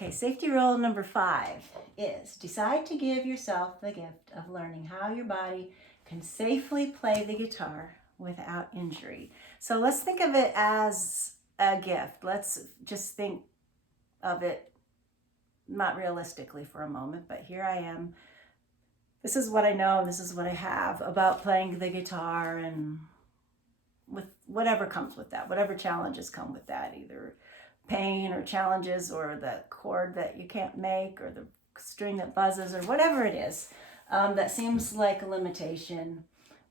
Okay, safety rule number 5 is decide to give yourself the gift of learning how your body can safely play the guitar without injury. So let's think of it as a gift. Let's just think of it not realistically for a moment, but here I am. This is what I know, this is what I have about playing the guitar, and with whatever comes with that, whatever challenges come with that, either pain or challenges or the chord that you can't make or the string that buzzes or whatever it is that seems like a limitation.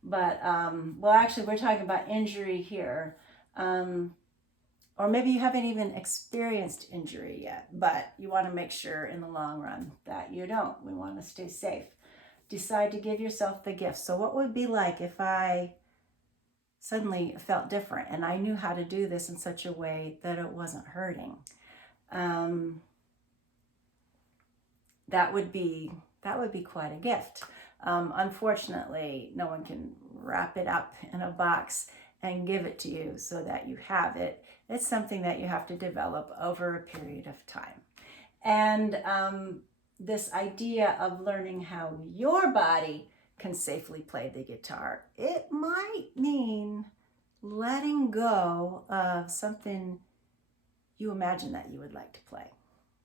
But well, actually we're talking about injury here, or maybe you haven't even experienced injury yet, but you want to make sure in the long run that you don't. We want to stay safe. Decide to give yourself the gift. So what would it be like if I suddenly felt different and I knew how to do this in such a way that it wasn't hurting? That would be quite a gift. Unfortunately, no one can wrap it up in a box and give it to you so that you have it. It's something that you have to develop over a period of time. And this idea of learning how your body can safely play the guitar, it might mean letting go of something you imagine that you would like to play.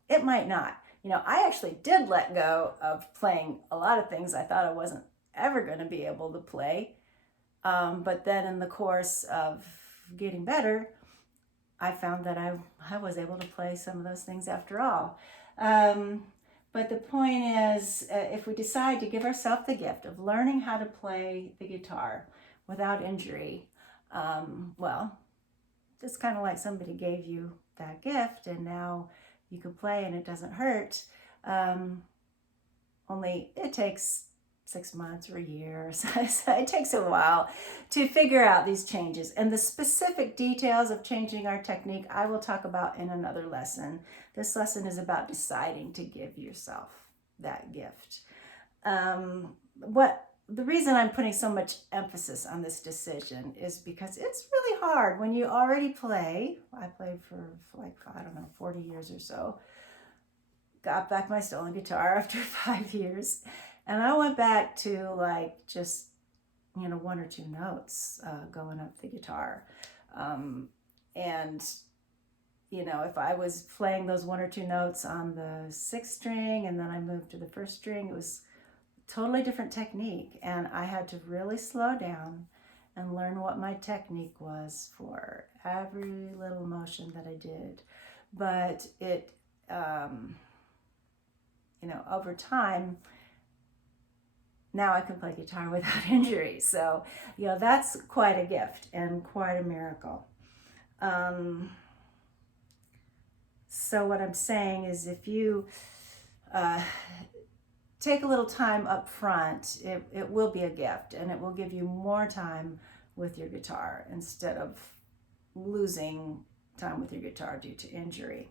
It might not. You know, I actually did let go of playing a lot of things I thought I wasn't ever going to be able to play. But then in the course of getting better, I found that I was able to play some of those things after all. But the point is, if we decide to give ourselves the gift of learning how to play the guitar without injury, well, it's kind of like somebody gave you that gift and now you can play and it doesn't hurt. Only it takes 6 months or a year. So it takes a while to figure out these changes. And the specific details of changing our technique, I will talk about in another lesson. This lesson is about deciding to give yourself that gift. The reason I'm putting so much emphasis on this decision is because it's really hard when you already play. I played for like, 40 years or so. Got back my stolen guitar after 5 years. And I went back to like just, 1 or 2 notes going up the guitar. If I was playing those 1 or 2 notes on the 6th string and then I moved to the 1st string, it was a totally different technique. And I had to really slow down and learn what my technique was for every little motion that I did. But it, over time, now I can play guitar without injury. So, that's quite a gift and quite a miracle. So what I'm saying is if you take a little time up front, it will be a gift and it will give you more time with your guitar instead of losing time with your guitar due to injury.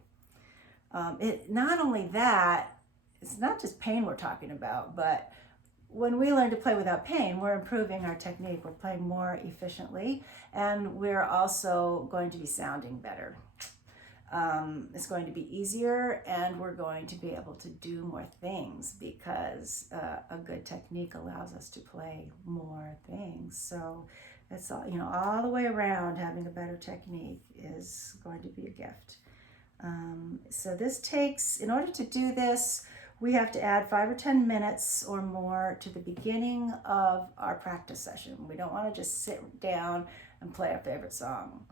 Not only that, it's not just pain we're talking about, but when we learn to play without pain, we're improving our technique. We're playing more efficiently, and we're also going to be sounding better. It's going to be easier, and we're going to be able to do more things because a good technique allows us to play more things. So it's all the way around, having a better technique is going to be a gift. So this takes, in order to do this, we have to add 5 or 10 minutes or more to the beginning of our practice session. We don't want to just sit down and play our favorite song,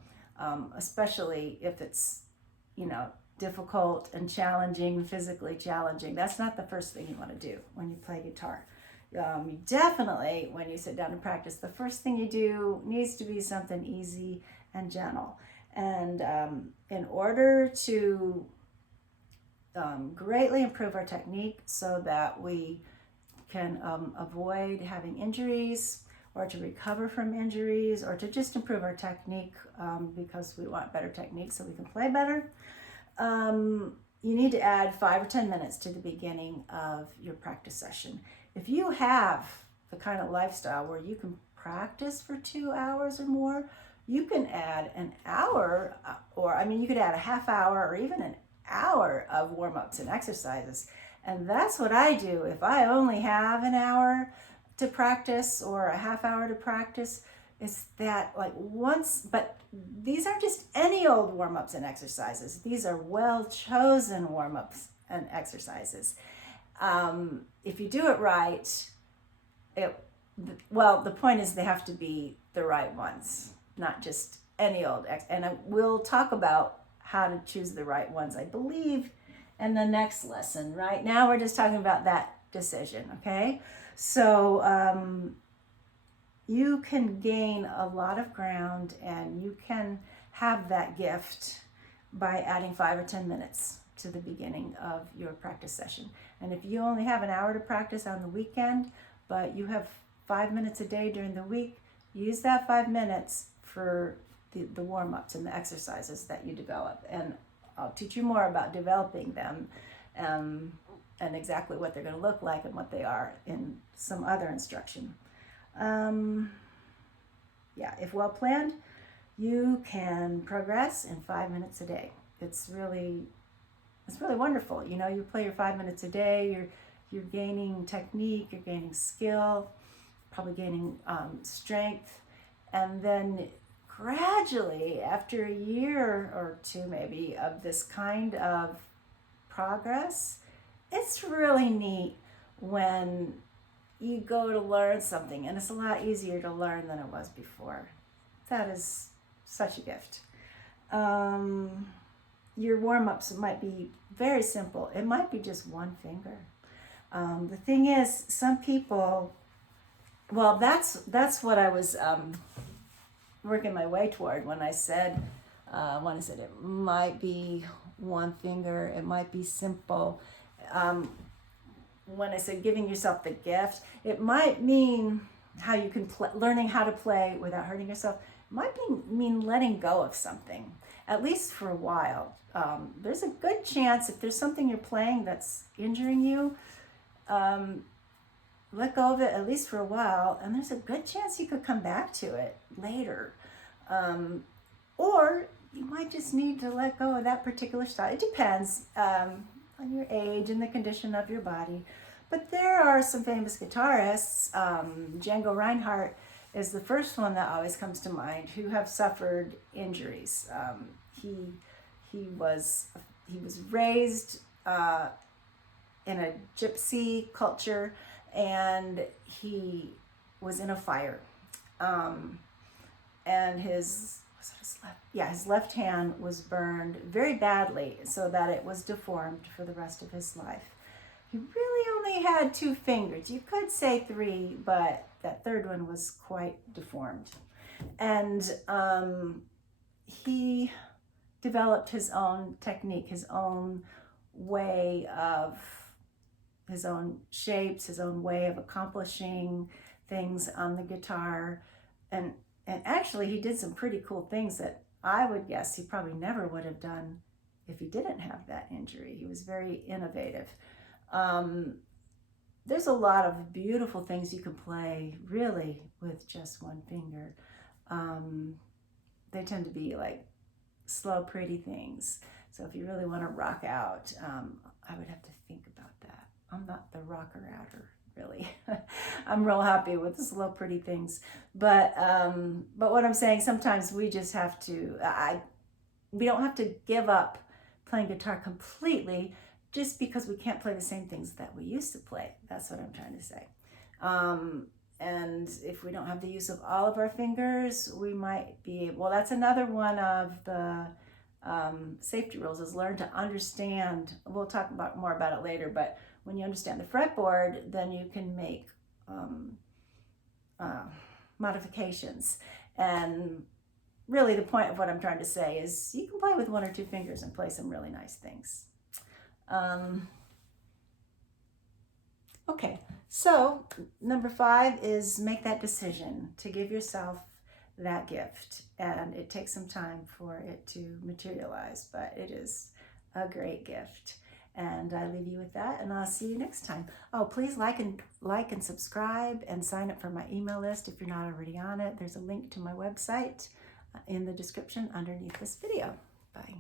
especially if it's, difficult and challenging, physically challenging. That's not the first thing you want to do when you play guitar. You definitely, when you sit down and practice, the first thing you do needs to be something easy and gentle. And in order to greatly improve our technique so that we can avoid having injuries or to recover from injuries or to just improve our technique because we want better technique so we can play better, you need to add 5 or 10 minutes to the beginning of your practice session. If you have the kind of lifestyle where you can practice for 2 hours or more, you can add an hour, you could add a half hour or even an hour of warm-ups and exercises. And that's what I do. If I only have an hour to practice or a half hour to practice, it's that like once, but these aren't just any old warm-ups and exercises. These are well-chosen warm-ups and exercises. If you do it right, the point is they have to be the right ones, not just any old. And we'll talk about how to choose the right ones, I believe, in the next lesson. Right now, we're just talking about that decision, okay? So you can gain a lot of ground, and you can have that gift by adding 5 or 10 minutes to the beginning of your practice session. And if you only have an hour to practice on the weekend, but you have 5 minutes a day during the week, use that 5 minutes for the warm-ups and the exercises that you develop. And I'll teach you more about developing them and exactly what they're going to look like and what they are in some other instruction. If well planned, you can progress in 5 minutes a day. It's really wonderful. You know, you play your 5 minutes a day, you're gaining technique, you're gaining skill, probably gaining strength, and then gradually, after a year or two maybe of this kind of progress, it's really neat when you go to learn something, and it's a lot easier to learn than it was before. That is such a gift. Your warm-ups might be very simple. It might be just one finger. The thing is, some people, well, that's what I was working my way toward when I said it might be one finger, it might be simple. When I said giving yourself the gift, it might mean how you can learning how to play without hurting yourself. It might mean letting go of something, at least for a while. There's a good chance if there's something you're playing that's injuring you, let go of it at least for a while, and there's a good chance you could come back to it later. Or you might just need to let go of that particular style. It depends on your age and the condition of your body. But there are some famous guitarists. Django Reinhardt is the first one that always comes to mind, who have suffered injuries. He was raised in a gypsy culture, and he was in a fire. And his left hand was burned very badly, so that it was deformed for the rest of his life. He really only had 2 fingers. You could say 3, but that third one was quite deformed. And he developed his own technique, his own way of, his own shapes, his own way of accomplishing things on the guitar. And actually, he did some pretty cool things that I would guess he probably never would have done if he didn't have that injury. He was very innovative. There's a lot of beautiful things you can play, really, with just one finger. They tend to be like slow, pretty things. So if you really want to rock out, I would have to think about that. I'm not the rocker outer, really. I'm real happy with the slow, pretty things. But what I'm saying, sometimes we just have to, we don't have to give up playing guitar completely just because we can't play the same things that we used to play. That's what I'm trying to say. And if we don't have the use of all of our fingers, we might be, well, that's another one of the safety rules, is learn to understand. We'll talk more about it later, but when you understand the fretboard, then you can make modifications. And really the point of what I'm trying to say is you can play with 1 or 2 fingers and play some really nice things. Okay, so number 5 is make that decision to give yourself that gift. And it takes some time for it to materialize, but it is a great gift. And I leave you with that, and I'll see you next time. Oh, please like and subscribe and sign up for my email list if you're not already on it. There's a link to my website in the description underneath this video. Bye.